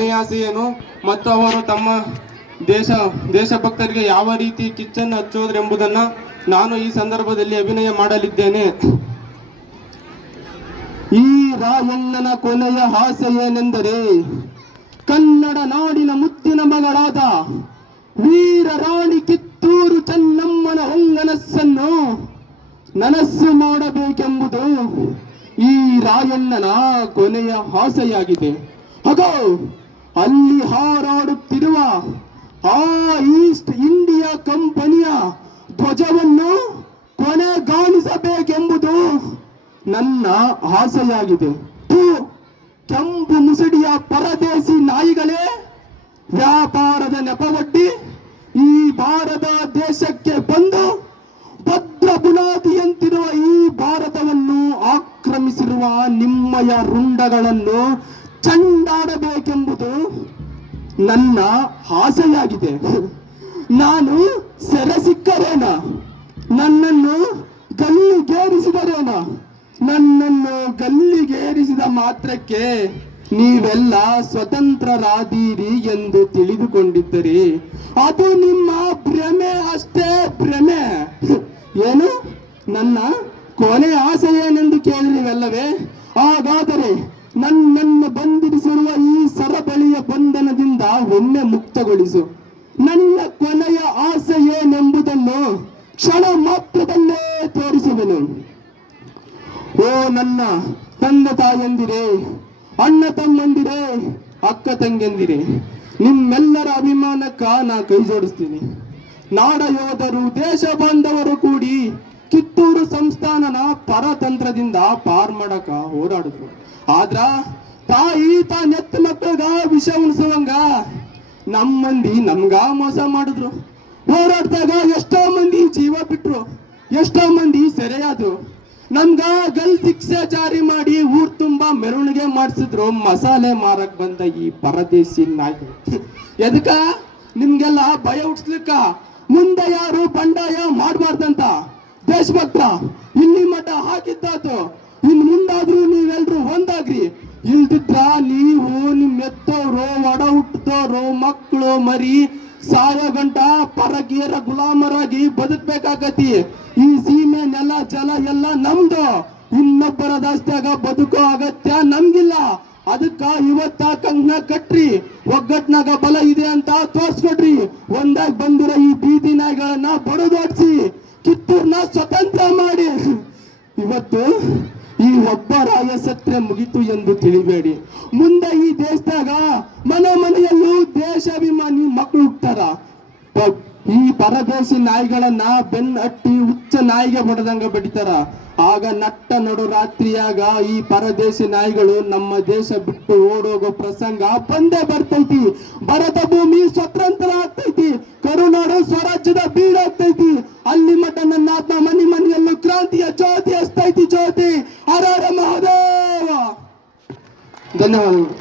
ಕೊನೆಯ ಆಸೆ ಏನು ಮತ್ತು ಅವರು ತಮ್ಮ ದೇಶಭಕ್ತರಿಗೆ ಯಾವ ರೀತಿ ಕಿಚ್ಚನ್ನು ಹಚ್ಚೋದ್ರೆಂಬುದನ್ನು ನಾನು ಈ ಸಂದರ್ಭದಲ್ಲಿ ಅಭಿನಯ ಮಾಡಲಿದ್ದೇನೆ. ಈ ರಾಯಣ್ಣನ ಕೊನೆಯ ಆಸೆ ಏನೆಂದರೆ ಕನ್ನಡ ನಾಡಿನ ಮುತ್ತಿನ ಮಗಳಾದ ವೀರ ರಾಣಿ ಕಿತ್ತೂರು ಚೆನ್ನಮ್ಮನ ಹೊಂಗನಸ್ಸನ್ನು ನನಸ್ಸು ಮಾಡಬೇಕೆಂಬುದು ಈ ರಾಯಣ್ಣನ ಕೊನೆಯ ಆಸೆಯಾಗಿದೆ. ಹಾಗೋ ಅಲ್ಲಿ ಹಾರಾಡುತ್ತಿರುವ ಆ ಈಸ್ಟ್ ಇಂಡಿಯಾ ಕಂಪನಿಯ ಧ್ವಜವನ್ನು ಕೊನೆಗಾಣಿಸಬೇಕೆಂಬುದು ನನ್ನ ಆಸೆಯಾಗಿದೆ. ಕೆಂಪು ಮುಸುಡಿಯ ಪರದೇಶಿ ನಾಯಿಗಳೇ, ವ್ಯಾಪಾರದ ನೆಪವೊಡ್ಡಿ ಈ ಭಾರತ ದೇಶಕ್ಕೆ ಬಂದು ಭದ್ರ ಬುನಾದಿಯಂತಿರುವ ಈ ಭಾರತವನ್ನು ಆಕ್ರಮಿಸಿರುವ ನಿಮ್ಮಯ ರುಂಡಗಳನ್ನು ಚಂಡಾಡಬೇಕೆಂಬುದು ನನ್ನ ಆಸೆಯಾಗಿದೆ. ನಾನು ಸೆರೆ ಸಿಕ್ಕರೇನ, ನನ್ನನ್ನು ಗಲ್ಲಿಗೇರಿಸಿದರೇನ, ನನ್ನನ್ನು ಗಲ್ಲಿಗೇರಿಸಿದ ಮಾತ್ರಕ್ಕೆ ನೀವೆಲ್ಲ ಸ್ವತಂತ್ರರಾದೀರಿ ಎಂದು ತಿಳಿದುಕೊಂಡಿದ್ದೀರಿ. ಅದು ನಿಮ್ಮ ಭ್ರಮೆ ಅಷ್ಟೇ, ಭ್ರಮೆ. ಏನು ನನ್ನ ಕೊನೆ ಆಸೆ ಏನೆಂದು ಕೇಳಿರಿವಲ್ಲವೇ? ಹಾಗಾದರೆ ನನ್ನನ್ನು ಬಂಧಿಸಿರುವ ಈ ಸರಬಳಿಯ ಬಂಧನದಿಂದ ಒಮ್ಮೆ ಮುಕ್ತಗೊಳಿಸು. ನನ್ನ ಕೊನೆಯ ಆಸೆ ಏನೆಂಬುದನ್ನು ಕ್ಷಣ ಮಾತ್ರದಲ್ಲೇ ತೋರಿಸುವೆನು. ಓ ನನ್ನ ತಂದೆ ತಾಯಂದಿರೇ, ಅಣ್ಣ ತಮ್ಮಂದಿರೇ, ಅಕ್ಕ ತಂಗಿಯಂದಿರೇ, ನಿಮ್ಮೆಲ್ಲರ ಅಭಿಮಾನಕ್ಕ ನಾ ಕೈ ಜೋಡಿಸ್ತೀನಿ. ನಾಡ ಯೋಧರು, ದೇಶ ಬಾಂಧವರು ಕೂಡಿ ಕಿತ್ತೂರು ಸಂಸ್ಥಾನನ ಪರತಂತ್ರದಿಂದ ಪಾರ್ ಮಾಡಕ ಹೋರಾಡಿದ್ರು. ಆದ್ರ ತಾಯಿ ನೆತ್ತ ಮಕ್ಕಳಗ ವಿಷ ಉಣಿಸುವಂಗ ನಮ್ಮ ಮಂದಿ ನಮ್ಗ ಮೋಸ ಮಾಡಿದ್ರು. ಹೋರಾಡ್ದಾಗ ಎಷ್ಟೋ ಮಂದಿ ಜೀವ ಬಿಟ್ರು, ಎಷ್ಟೋ ಮಂದಿ ಸೆರೆಯಾದ್ರು. ನಮ್ಗ ಗಲ್ ಶಿಕ್ಷೆ ಜಾರಿ ಮಾಡಿ ಊರ್ ತುಂಬಾ ಮೆರವಣಿಗೆ ಮಾಡಿಸಿದ್ರು ಮಸಾಲೆ ಮಾರಕ್ ಬಂದ ಈ ಪರದೇಶಿ ನಾಯಕರು. ಎದಕ್ಕ? ನಿಮ್ಗೆಲ್ಲ ಭಯ ಹುಟ್ಟಿಸ್ಲಿಕ್ಕ, ಮುಂದೆ ಯಾರು ಬಂಡಾಯ ಮಾಡಬಾರ್ದಂತ. ದೇಶಭಕ್ತ ಇಲ್ಲಿ ಮಠ ಹಾಕಿದ್ದಾತು, ಇನ್ ಮುಂದಾದ್ರೂ ನೀವೆಲ್ರು ಒಂದಾಗ್ರಿ. ಇಲ್ದಿದ್ರ ನೀವು ನಿಮ್ ಎತ್ತೋರು, ಒಡ ಹುಟ್ಟದವ್ರು, ಮಕ್ಕಳು ಮರಿ ಸಾಯೋ ಗಂಟ ಪರಕೀಯರ ಗುಲಾಮರಾಗಿ ಬದುಕ್ಬೇಕಾಗತಿ. ಈ ಸೀಮೆ ನೆಲ ಜಲ ಎಲ್ಲ ನಮ್ದು. ಇನ್ನೊಬ್ಬರ ದಾಸ್ತ್ಯಾಗ ಬದುಕೋ ಅಗತ್ಯ ನಮ್ಗಿಲ್ಲ. ಅದಕ್ಕ ಇವತ್ತ ಕಂಗ್ನ ಕಟ್ರಿ, ಒಗ್ಗಟ್ನಾಗ ಬಲ ಇದೆ ಅಂತ ತೋರ್ಸ್ಕೊಡ್ರಿ. ಒಂದಾಗಿ ಬಂದಿರೋ ಈ ಬೀದಿ ನಾಯಿಗಳನ್ನ ಬಡದೋಡ್ಸಿ ಕಿತ್ತೂರ್ನ ಸ್ವತಂತ್ರ ಮಾಡಿ. ಇವತ್ತು ಈ ಒಬ್ಬ ರಾಯ ಸತ್ರೆ ಮುಗಿತು ಎಂದು ತಿಳಿಬೇಡಿ. ಮುಂದೆ ಈ ದೇಶದಾಗ ಮನೆ ಮನೆಯಲ್ಲೂ ದೇಶಾಭಿಮಾನಿ ಮಕ್ಕಳು ಹುಟ್ಟಾರ. ಈ ಪರದೇಶಿ ನಾಯಿಗಳನ್ನ ಬೆನ್ನ ಹಟ್ಟಿ ಹುಚ್ಚ ನಾಯಿಗೆ ಬಡದಂಗ ಬಡಿತಾರ. ಆಗ ನಟ್ಟ ನಡು ರಾತ್ರಿಯಾಗ ಈ ಪರದೇಶಿ ನಾಯಿಗಳು ನಮ್ಮ ದೇಶ ಬಿಟ್ಟು ಓಡೋಗೋ ಪ್ರಸಂಗ ಬಂದೇ ಬರ್ತೈತಿ. ಭಾರತ ಭೂಮಿ ಸ್ವತಂತ್ರ ಆಗ್ತೈತಿ, ಕರುನಾಡು ಸ್ವರಾಜ್ಯದ ಬೀಡಾಗ್ತೈತಿ. ಅಲ್ಲಿ ಮಠ ನನ್ನ ಆತ್ಮ ಮನಿ ಮನೆಯಲ್ಲೂ ಕ್ರಾಂತಿಯ ಜ್ಯೋತಿ ಹಸ್ತೈತಿ, ಜ್ಯೋತಿ. ಹರ ಹರ ಮಹಾದೇವ. ಧನ್ಯವಾದಗಳು.